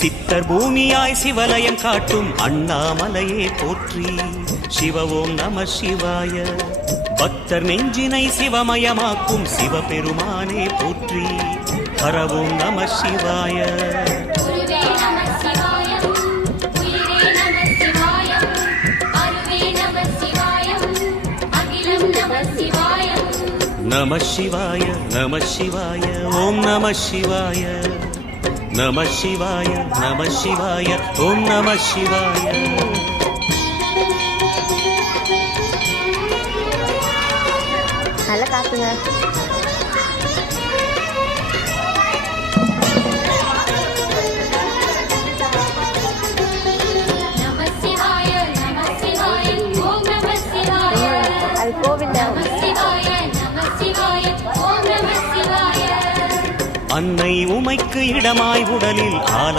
சித்தர் பூமியாய் சிவலயம் காட்டும் அண்ணாமலையே போற்றி. சிவ ஓம் நம சிவாய. பக்தர் நெஞ்சினை சிவமயமாக்கும் சிவபெருமானே போற்றி. ஹர ஓம் நம சிவாய. நம சிவாய நம சிவாய ஓம் நம சிவாய. நம சிவாய நம சிவாய ஓம் நம சிவாய. நல்லா காத்துங்க. அது கோவில் தான். அன்னை உமைக்கு இடமாய் உடலில் ஆலை